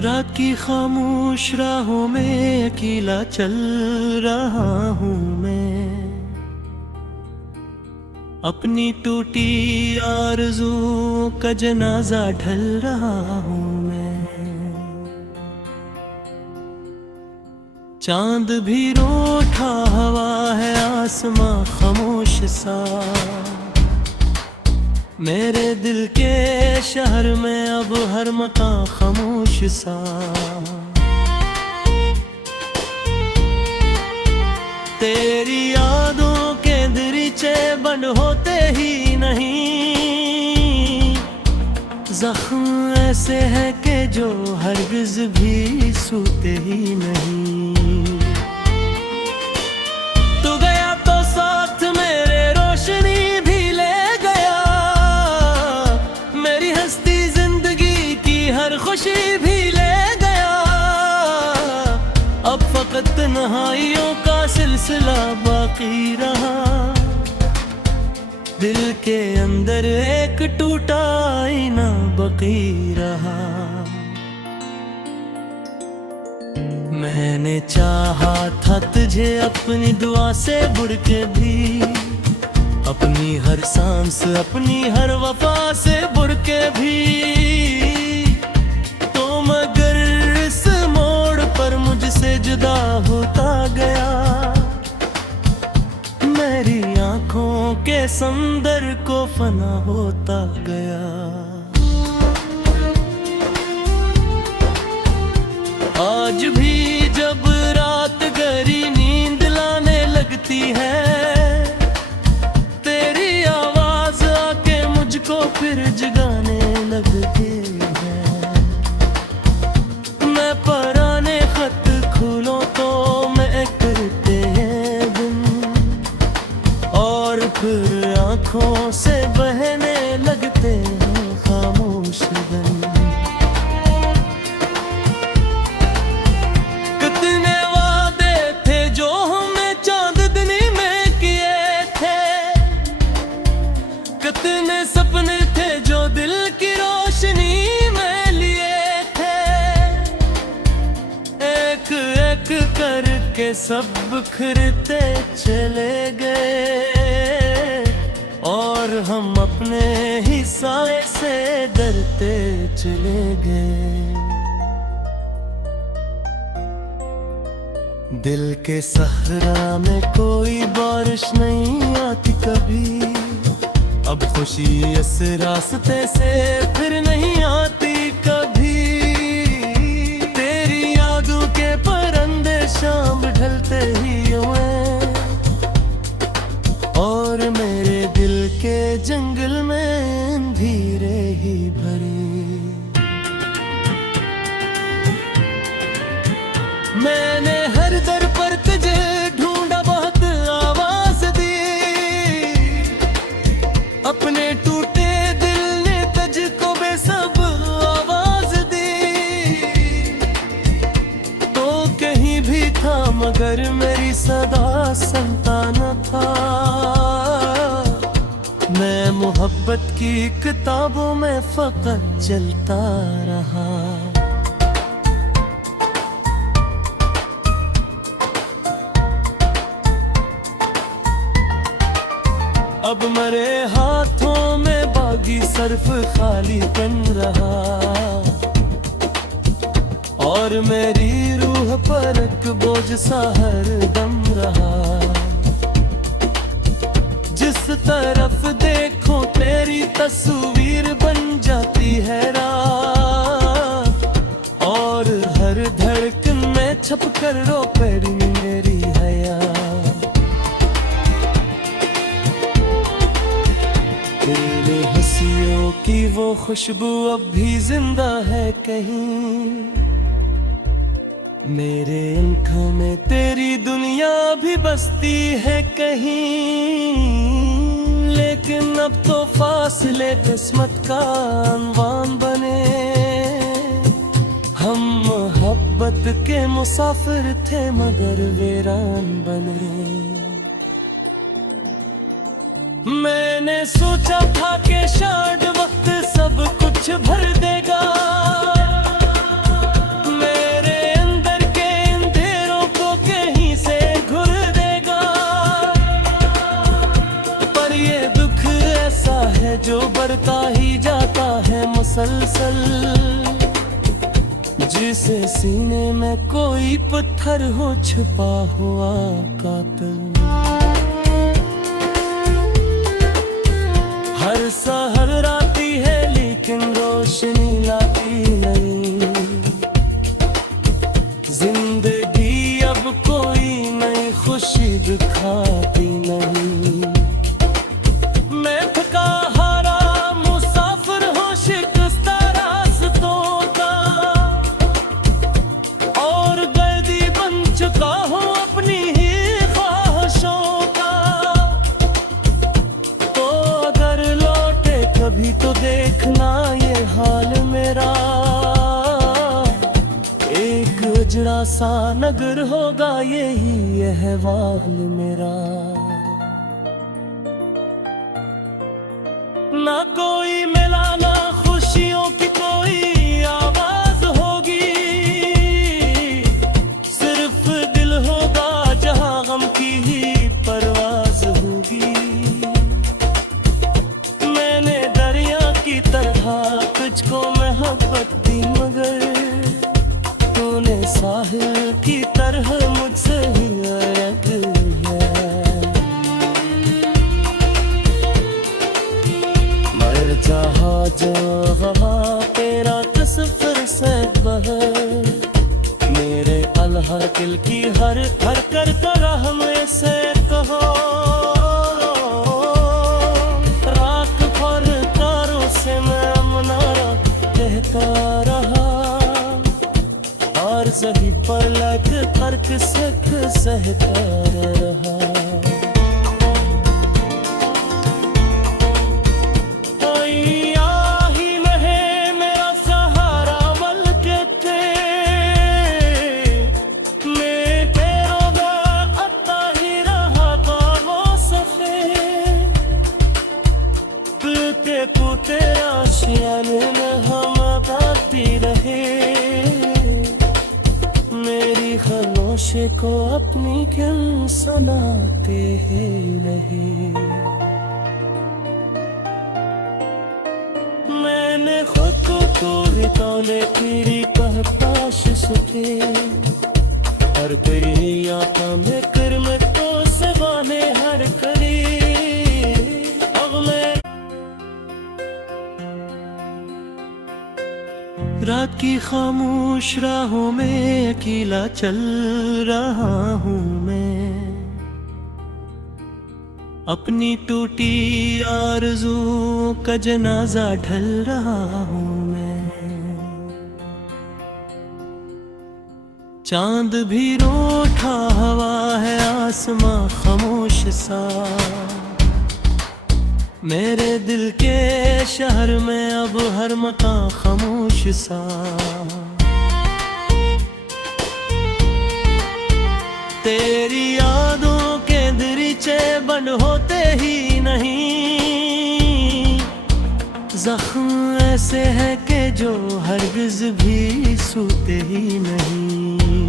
रात की खामोश राहों में अकेला चल रहा हूँ मैं, अपनी टूटी आरज़ुओं का जनाजा ढल रहा हूँ मैं। चांद भी रूठा, हवा है आसमां खामोश सा, मेरे दिल के शहर में अब हर मकान खामोश सा। तेरी यादों के दरीचे बंद होते ही नहीं, जख्म ऐसे हैं कि जो हरगिज़ भी सूते ही नहीं। तू गया तो साथ मेरे रोशनी भी ले गया, मेरी हस्ती जिंदगी की हर खुशी भी ले गया। अब फकत तन्हाइयों का सिलसिला बाकी रहा, दिल के अंदर एक टूटा आईना बाकी रहा। मैंने चाहा था तुझे अपनी दुआ से बुड़ के भी, अपनी हर सांस अपनी हर वफा से बुड़ के भी, तो मगर इस मोड़ पर मुझसे जुदा होता गया। मेरी आंखों के समंदर को फना होता गया। आज भी जब रात गहरी नींद लाने लगती है, तेरी आवाज आके मुझको फिर जगाने लगती है। मैं पराने खत खोलूं तो मैं करते हैं दिन, और फिर आंखों से बहने लगते हैं खामोश दिन। कितने वादे थे जो हमें चांदनी में किए थे, कितने सपने थे जो दिल की रोशनी में लिए थे। एक एक करके सब बिखरते चले गए, और हम अपने ही साए से डरते चले गए। दिल के सहरा में कोई बारिश नहीं आती कभी, अब खुशी इस रास्ते से फिर नहीं आती कभी। तेरी यादों के परिंदे शाम ढलते ही हुए, और मेरे दिल के जंगल में अंधेरे ही भरे। मैंने हर दर पर तुझे ढूंढा, बहुत आवाज दी, अपने टूटे दिल ने तुझको बेसब आवाज दी। तो कहीं भी था मगर मेरी सदा सुनता न था, मैं मोहब्बत की किताबों में फकत चलता रहा। अब मरे हाथों में बागी सर्फ खाली बन रहा, और मेरी रूह पर एक बोझ सा हर दम रहा। जिस तरफ देखो तेरी तस्वीर बन जाती है रात, और हर धड़कन में छप कर रो पड़ी मेरी हयात। तेरे हंसियों की वो खुशबू अब भी जिंदा है कहीं, मेरे आँखों में तेरी दुनिया भी बसती है कहीं। लेकिन अब तो फासले किस्मत का अनवान बने, हम मोहब्बत के मुसाफिर थे मगर वीरान बने। मैंने सोचा था कि शायद वक्त सब कुछ भर देगा, जो बढ़ता ही जाता है मुसलसल, जिसे सीने में कोई पत्थर हो छुपा हुआ कातिल। हर सहर आती है लेकिन रोशनी लाती नहीं, जिंदगी अब कोई नई खुशी दिखाती नहीं। मैं थका हारा मुसाफिर हूँ शिकस्ता रास्तों का, और गर्दी बन चुका हूँ अपनी ही ख्वाहिशों का। तो अगर लौटे कभी तो देखना ये हाल मेरा, एक उजड़ा सा नगर होगा यही अहवाल मेरा। ना कोई मिला ना खुशियों की कोई आवाज होगी, सिर्फ दिल होगा जहां गम की ही परवाज होगी। मैंने दरिया की तरह तुझको मोहब्बत दी, मगर तूने साहिल की तरह मुझसे ही अलग है। मर जहाँ जहाँ तेरा तस्वीर से बहर, मेरे अल्लाह दिल की हर हर कर तरह में से कहो। रात भर तारों से मैं मनारा कहता रहा, और सही पलक फर्क सख सहता रहा। कोई आ ही नहीं मेरा सहारा बल्कि थे, मैं पैरों का आता ही रहा था वो सफेद। टूटे फूटे आशियाने में हम आती रहे, मेरी खामोशी को अपनी क्यों सुनाते हैं नहीं। मैंने खुद को तोले तोले तेरी पहपाश सुखे, हर तेरी आँखों में कर्म तो सवाने हर करी। अब मैं रात की खामोश राहों में अकेला चल रहा हूँ मैं, अपनी टूटी आरज़ू का जनाजा ढल रहा हूँ मैं। चांद भी रूठा हवा है आसमां खामोश सा, मेरे दिल के शहर में अब हर मकान खामोश सा। तेरी यादों के दरीचे बंद होते ही नहीं, जख्म ऐसे है कि जो हरगिज भी सूते ही नहीं।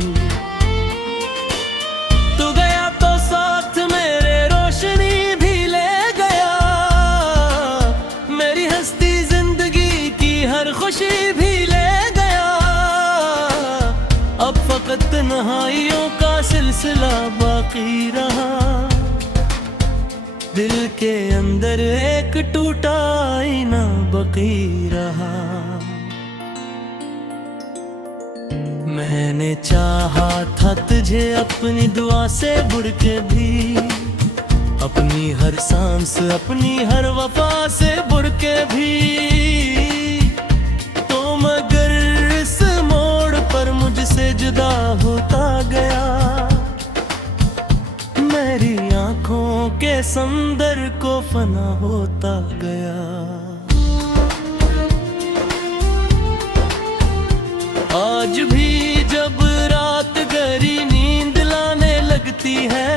तू गया तो साथ मेरे रोशनी भी ले गया, मेरी हस्ती जिंदगी की हर खुशी भी ले गया। अब फकत तन्हाइयों का सिलसिला बाकी रहा, दिल के अंदर एक टूटा आईना बाकी रहा। मैंने चाहा था तुझे अपनी दुआ से बुड़ के भी, अपनी हर सांस अपनी हर वफा से बुड़ के भी। तो मगर इस मोड़ पर मुझसे जुदा होता गया, मेरी आंखों के समंदर को फना होता गया। आज भी जब रात गहरी नींद लाने लगती है,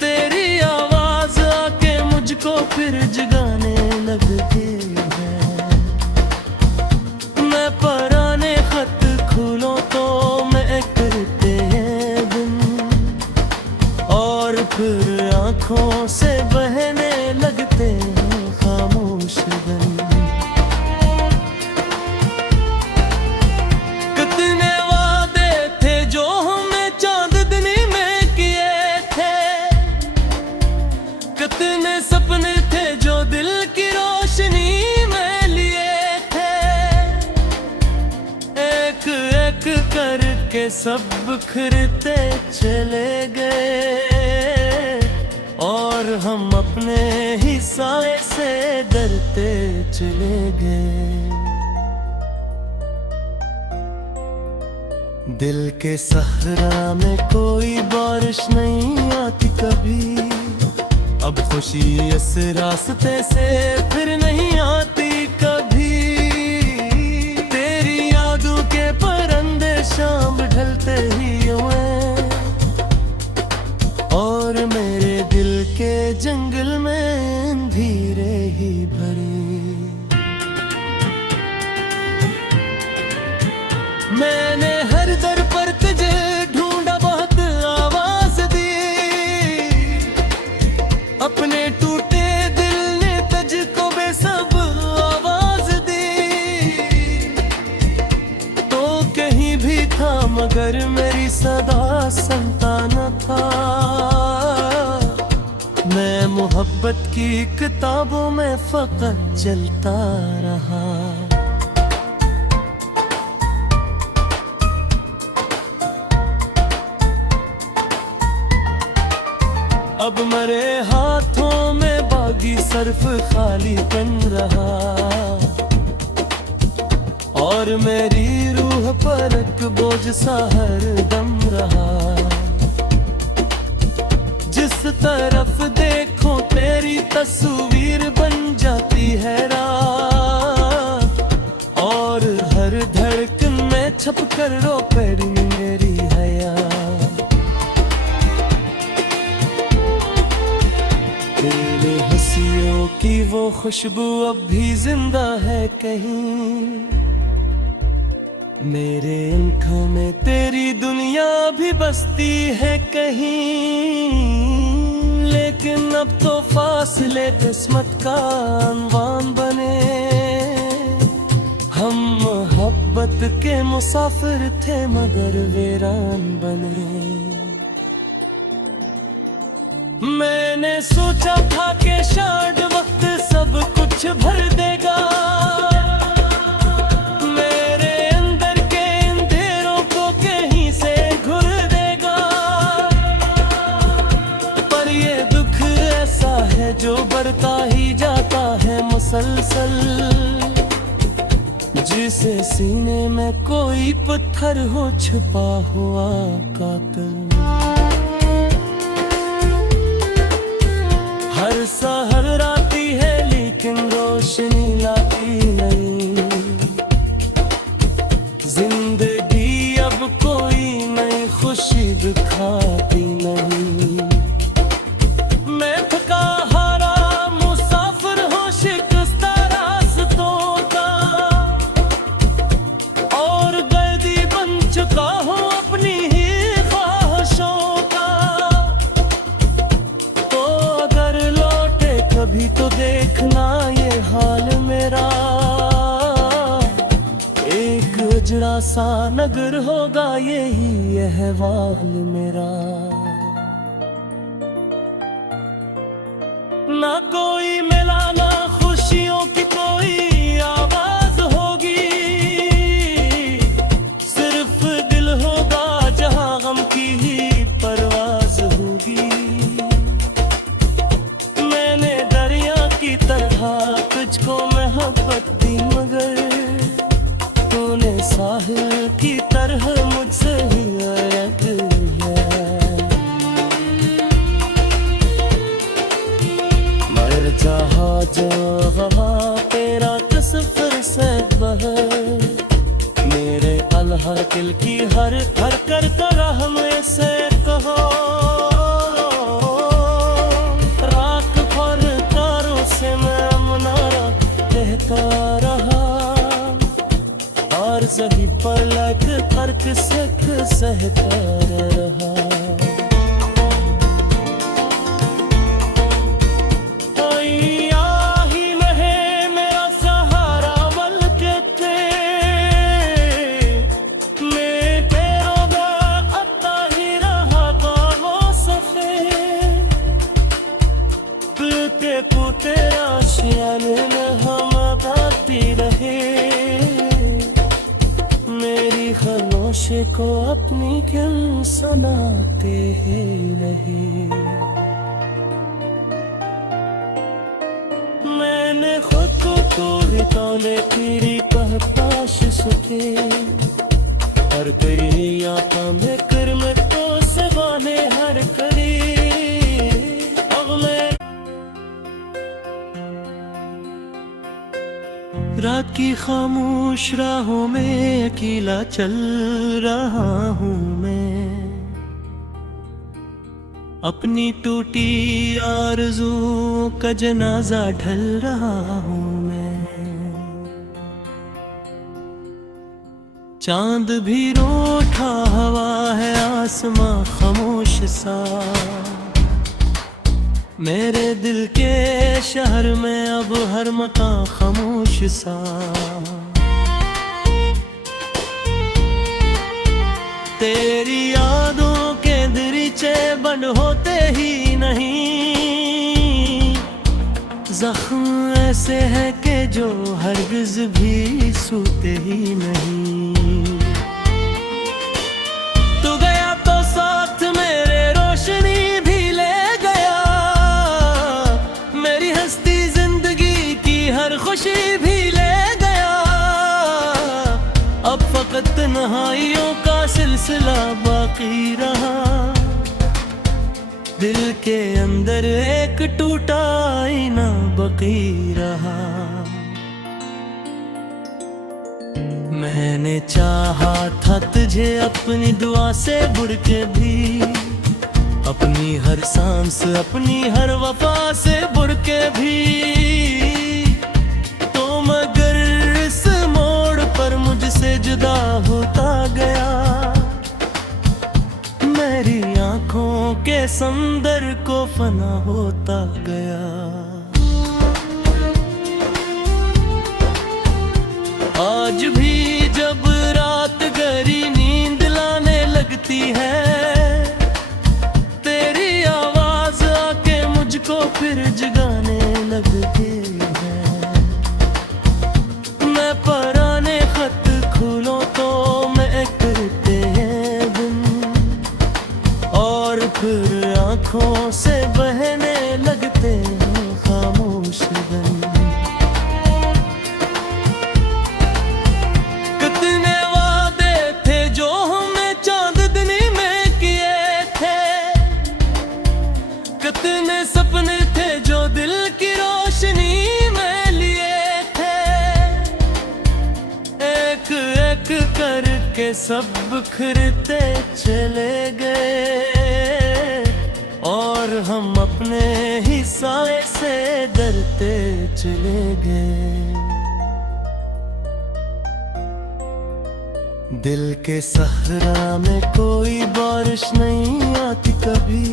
तेरी आवाज आके मुझको फिर जगाने लगती है। मैं पुराने खत खोलूं तो मैं करते हैं दिन, और फिर आंखों से बहने लगते हैं। सब बिखरते चले गए और हम अपने ही साए से डरते चले गए। दिल के सहरा में कोई बारिश नहीं आती कभी, अब खुशी इस रास्ते से फिर नहीं आती कभी। तेरी यादों के परंदे शाम ढलते ही उड़े और मेरे दिल के जंगल में अंधेरे ही भरे। मैंने हर दर पर तुझे ढूंढा, बहुत आवाज दी, अपने टूटे दिल ने तुझको बेसब आवाज दी। तो कहीं भी था मगर मेरी सदा सुनता न था। मैं मोहब्बत की किताबों में फकत चलता रहा। अब मरे हाथों में बागी सर्फ खाली बन रहा और मेरी रूह पर एक बोझ सा हर दम रहा। जिस तरफ देखो तेरी तस्वीर बन जाती है रात और हर धड़कन में छप कर रो पड़ी मेरी हया। तेरे हंसियों की वो खुशबू अब भी जिंदा है कहीं, मेरे आँखों में तेरी दुनिया भी बसती है कहीं। लेकिन अब तो फासले किस्मत का अनवान बने, हम मोहब्बत के मुसाफिर थे मगर वीरान बने। मैंने सोचा था कि शायद वक्त सब कुछ भर देगा, मेरे अंदर के अंधेरों को कहीं से घुर देगा। पर ये दुख ऐसा है जो बढ़ता ही जाता है मुसलसल, जिसे सीने में कोई पत्थर हो छुपा हुआ कातिल। हर सहर आती है लेकिन रोशनी लाती नहीं, जिंदगी अब कोई नई खुशी दिखाती नहीं। मैं थका हारा मुसाफिर हूँ शिकस्ता रास्तों का और गर्दी बन चुका हूँ अपनी ही ख्वाहिशों का। तो अगर लौटे कभी तो देखना ये हाल मेरा, एक उजड़ा सा नगर होगा यही अहवाल मेरा। ना कोई मिला ना खुशियों की कोई आवाज होगी, सिर्फ दिल होगा जहां गम की ही परवाज होगी। मैंने दरिया की तरह तुझको मोहब्बत दी मगर तूने साहिल की तरह मुझसे ही अलग है। मर जहाँ जहाँ तेरा तस्वीर से बहर, मेरे अल्लाह दिल की हर हर कर तरह में से कहो। रात भर तारों से मैं मुनारा कहता रहा और सही पर लग तर्क सख सहता रहा। तेरा शियान हम गाती रहे, मेरी खामोशी को अपनी क्यों सुनाते ही नहीं। मैंने खुद को तोड़े तोले तेरी पाश सुते हर करिया में कर में तो सवाने हर करी। अब मैं रात की खामोश राहों में अकेला चल रहा हूँ मैं, अपनी टूटी आरज़ुओं का जनाजा ढल रहा हूँ मैं। चांद भी रूठा हवा है आसमां खामोश सा, मेरे दिल के शहर में अब हर मकान खामोश सा। तेरी यादों के दरीचे बंद होते ही नहीं, जख्म ऐसे है कि जो हरगिज़ भी सूते ही नहीं। तू गया तो साथ मेरे रोशनी भी ले गया, मेरी हस्ती जिंदगी की हर खुशी भी ले गया। अब फकत तन्हाइयों का सिलसिला बाकी रहा, दिल के अंदर एक टूटा आईना बाकी रहा। मैंने चाहा था तुझे अपनी दुआ से बुड़ के भी, अपनी हर सांस अपनी हर वफा से बुड़ के भी। तो मगर इस मोड़ पर मुझसे जुदा होता गया, मेरी आंखों के समंदर को फना होता गया। आज भी जब रात गहरी नींद लाने लगती है, तेरी आवाज आके मुझको फिर जगाने लगती है। मैं पराने खत खोलूं तो मैं करते हैं दिन, और फिर आंखों से बहने लगते हैं खामोश दिन। कितने वादे थे जो हमने चांदनी में किए थे, कितने सपने थे जो दिल की रोशनी में लिए थे। एक एक करके सब बिखरते चले गए, और हम अपने ही साए से डरते चले गए। दिल के सहरा में कोई बारिश नहीं आती कभी,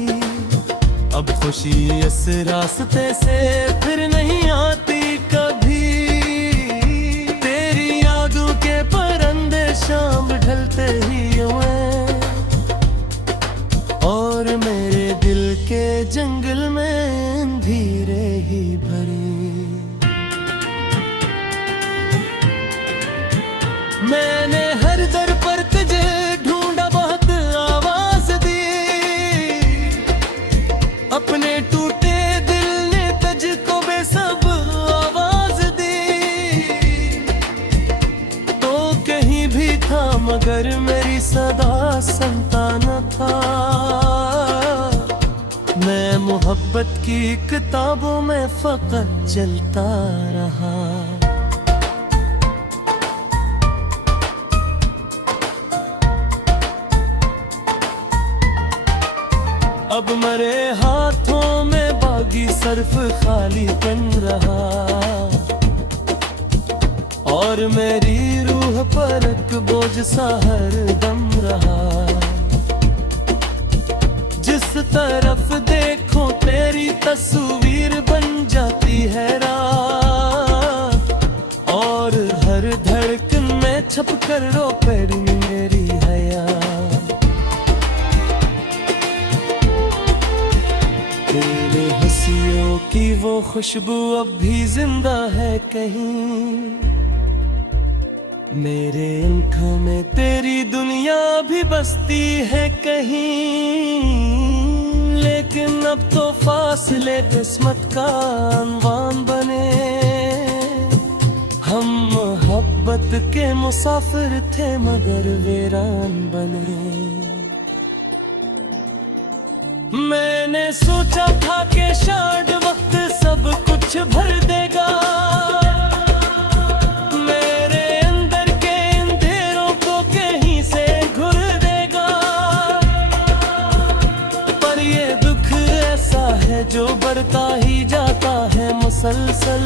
अब खुशी इस रास्ते से फिर नहीं आती कभी। तेरी यादों के परंदे शाम ढलते ही उड़े, और मेरे दिल के जंगल में अंधेरे ही भरे। मैंने हर दर पर तुझे ढूंढा, बहुत आवाज दी, अपने टूटे दिल ने तुझको बेसब आवाज दी। तो कहीं भी था मगर मेरी सदा सुनता न था, मैं मोहब्बत की किताबों में फकत चलता रहा। अब मरे हाथों में बागी सर्फ खाली बन रहा, और मेरी रूह पर एक बोझ सा हर दम रहा। जिस तरफ देखो तेरी तस्वीर बन जाती है रात, और हर धड़कन में छप कर रो पड़ी मेरी हया। तेरे हंसियों की वो खुशबू अब भी जिंदा है कहीं, मेरे आँखों में तेरी दुनिया भी बसती है कहीं, लेकिन अब तो फासले किस्मत का अनवान बने। हम मोहब्बत के मुसाफिर थे मगर वीरान बने। मैंने सोचा था कि शायद वक्त सब कुछ भर देगा, मेरे अंदर के अंधेरों को कहीं से घुर देगा। पर ये दुख ऐसा है जो बढ़ता ही जाता है मुसलसल,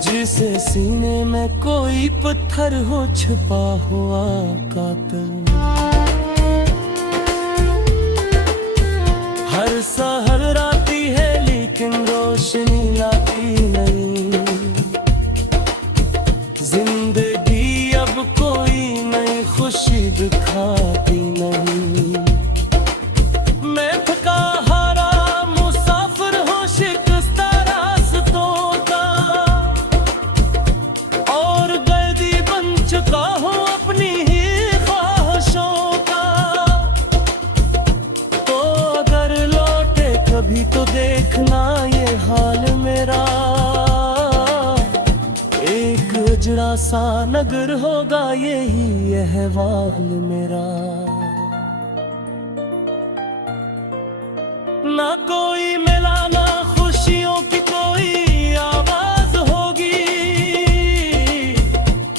जिसे सीने में कोई पत्थर हो छुपा हुआ कातिल। हर सहर आती है लेकिन रोशनी लाती नहीं, जिंदगी अब कोई नई खुशी दिखाती नहीं। मैं थका हारा मुसाफिर हूँ शिकस्ता रास्तों का, और गर्दी बन चुका हूँ अपनी ही ख्वाहिशों का। तो अगर लौटे कभी तो देखना ये हाल मेरा, एक उजड़ा सा नगर होगा यही अहवाल मेरा। ना कोई मिला ना खुशियों की कोई आवाज होगी,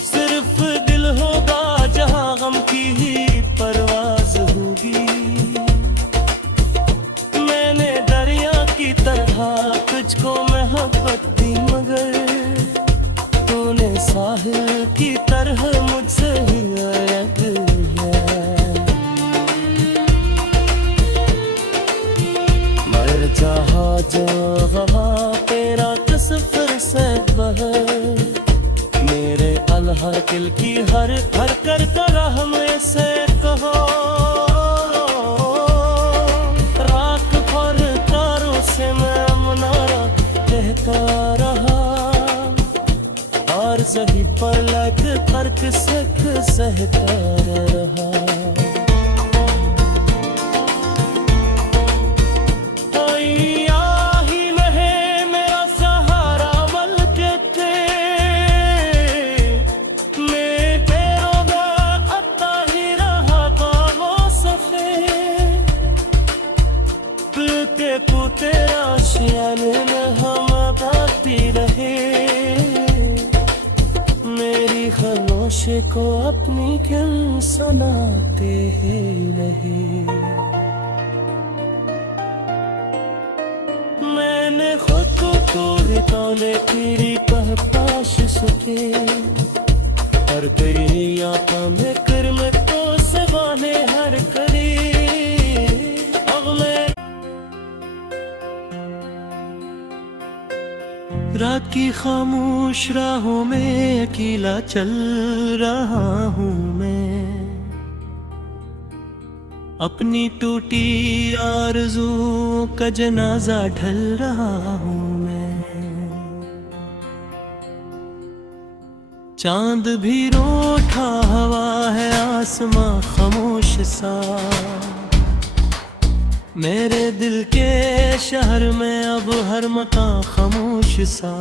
सिर्फ दिल होगा जहां गम की ही परवाज होगी। मैंने दरिया की तरह तुझको मोहब्बत दी मगर तूने साहिल की तरह मुझसे ही अलग है। मर जहाँ जहाँ तेरा तस्वीर से बहर, मेरे अल्हर दिल की हर हर कर रहम से कहो। राख पर तारों से मैं मुनारा कहता रहा, और सही पलक तर्क सख सहता रहा। तेरा शियान में हम गाती रहे, मेरी खामोशी को अपनी क्यों सुनाते ही रहे। मैंने खुद को तोड़े तोले तेरी पहपाश सुखे, हर तेरी आँखों में कर्म तो सवाले हर करे। रात की खामोश राहों में अकेला चल रहा हूँ मैं, अपनी टूटी आरज़ुओं का जनाजा ढल रहा हूँ मैं। चांद भी रूठा हवा है आसमां खामोश सा, मेरे दिल के शहर में अब हर मकान खामोश सा।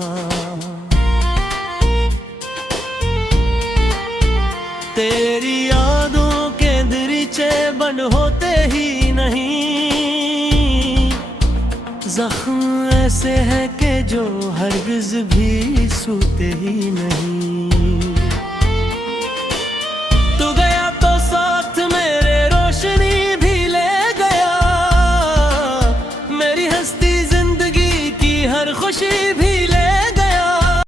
तेरी यादों के दरीचे बंद होते ही नहीं, जख्म ऐसे है कि जो हरगिज़ भी सूते ही नहीं।